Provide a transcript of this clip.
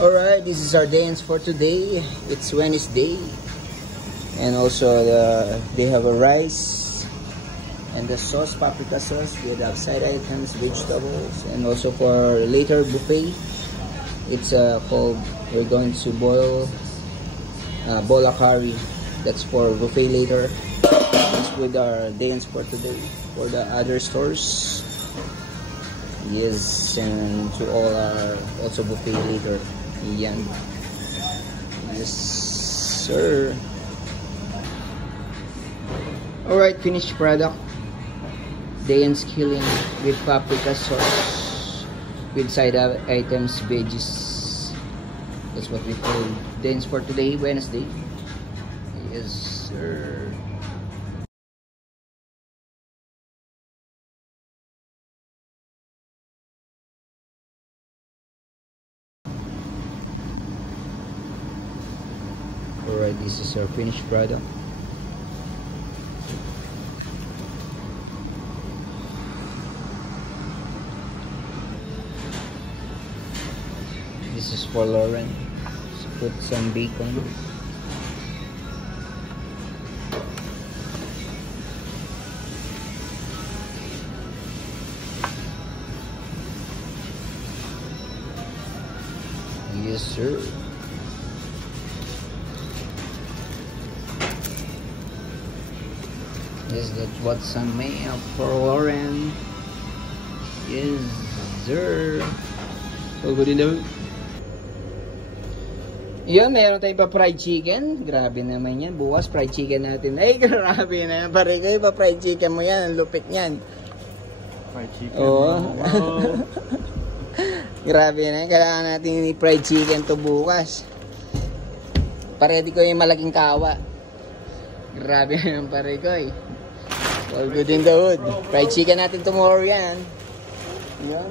Alright, this is our dance for today. It's Wednesday. And also they have a rice and the sauce, paprika sauce with side items, vegetables, and also for later buffet. It's called, we're going to boil bola curry. That's for buffet later. That's with our dance for today. For the other stores, yes, and to all our also buffet later. Yan. Yes, sir. Alright, finished product. Dayan's killing with paprika sauce with side items, veggies. That's what we call dance for today, Wednesday. Yes, sir. Alright, this is our finished product. This is for Lauren. Let's put some bacon. Yes, sir. Yes, that's what's some made for Lauren. Yes, sir. So good enough. Yan, meron tayong pa fried chicken. Grabe naman yan. Bukas fried chicken natin. Ay, grabe na yan. Pare kayo pa fried chicken mo yan. Ang lupit niyan. Fried chicken. Oo. Wow. Grabe na yan. Kailangan natin fried chicken to bukas. Paredy ko yung malaking kawa. Grabe na yan, pare ko eh. All good in the hood. Fried chicken natin tomorrow yan. Yan.